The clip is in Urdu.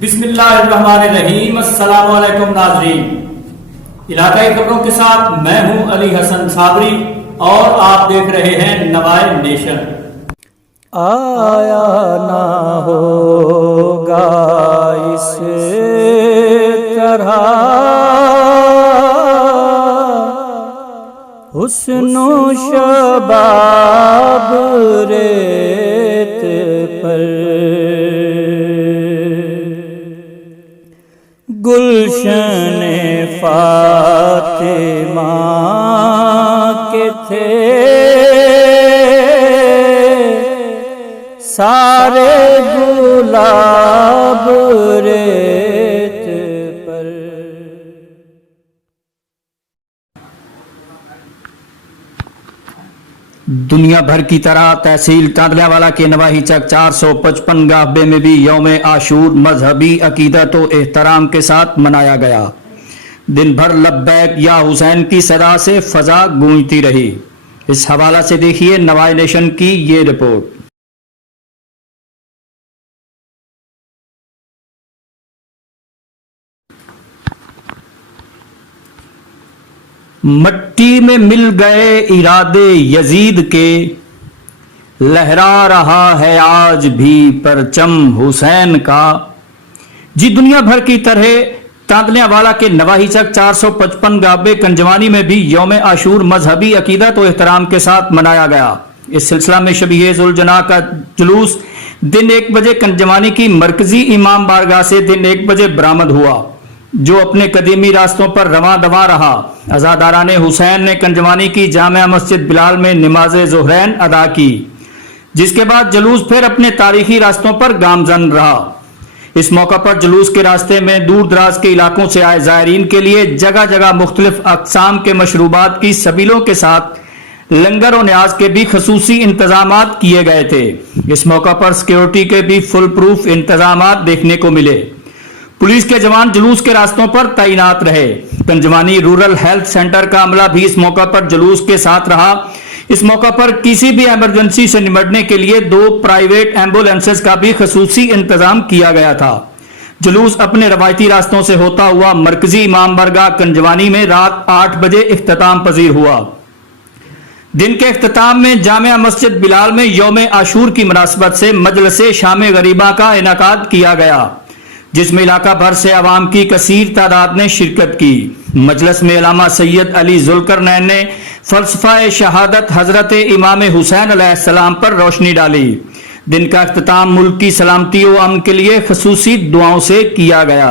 بسم اللہ الرحمن الرحیم۔ السلام علیکم ناظرین، علاقائی خبروں کے ساتھ میں ہوں علی حسن صابری اور آپ دیکھ رہے ہیں نوائے نیشن۔ آیا نہ ہوگا اس طرح حسن و شباب ریت پر، گلشن فاطمہ کے تھے سارے گلاب ریت پر۔ دنیا بھر کی طرح تحصیل تانتلیاوالا کے نواحی چک 455 گاہبے میں بھی یوم عاشور مذہبی عقیدت و احترام کے ساتھ منایا گیا۔ دن بھر لبیک یا حسین کی صدا سے فضا گونجتی رہی۔ اس حوالہ سے دیکھیے نوائے نیشن کی یہ رپورٹ۔ مٹی میں مل گئے ارادے یزید کے، لہرا رہا ہے آج بھی پرچم حسین کا۔ جی دنیا بھر کی طرح تانتلیاوالا کے نواحی چک 455 گاہبے کنجوانی میں بھی یوم عاشور مذہبی عقیدت و احترام کے ساتھ منایا گیا۔ اس سلسلہ میں شبیہ ذوالجناح کا جلوس دن 1 بجے کنجوانی کی مرکزی امام بارگاہ سے دن 1 بجے برآمد ہوا، جو اپنے قدیمی راستوں پر رواں دواں رہا۔ عزاداران حسین نے کنجوانی کی جامع مسجد بلال میں نماز ظہرین ادا کی، جس کے بعد جلوس پھر اپنے تاریخی راستوں پر گامزن رہا۔ اس موقع پر جلوس کے راستے میں دور دراز کے علاقوں سے آئے زائرین کے لیے جگہ جگہ مختلف اقسام کے مشروبات کی سبیلوں کے ساتھ لنگر و نیاز کے بھی خصوصی انتظامات کیے گئے تھے۔ اس موقع پر سیکیورٹی کے بھی فل پروف انتظامات دیکھنے کو ملے۔ پولیس کے جوان جلوس کے راستوں پر تعینات رہے۔ کنجوانی رورل ہیلتھ سینٹر کا عملہ بھی اس موقع پر جلوس کے ساتھ رہا۔ اس موقع پر کسی بھی ایمرجنسی سے نمٹنے کے لیے 2 پرائیویٹ ایمبولینسز کا بھی خصوصی انتظام کیا گیا تھا۔ جلوس اپنے روایتی راستوں سے ہوتا ہوا مرکزی امام بارگاہ کنجوانی میں رات 8 بجے اختتام پذیر ہوا۔ دن کے اختتام میں جامع مسجد بلال میں یوم عاشور کی مناسبت سے مجلس شام غریبہ کا انعقاد کیا گیا، جس میں علاقہ بھر سے عوام کی کثیر تعداد نے شرکت کی۔ مجلس میں علامہ سید علی ذوالقرنین نے فلسفہ شہادت حضرت امام حسین علیہ السلام پر روشنی ڈالی۔ دن کا اختتام ملک کی سلامتی و امن کے لیے خصوصی دعاؤں سے کیا گیا۔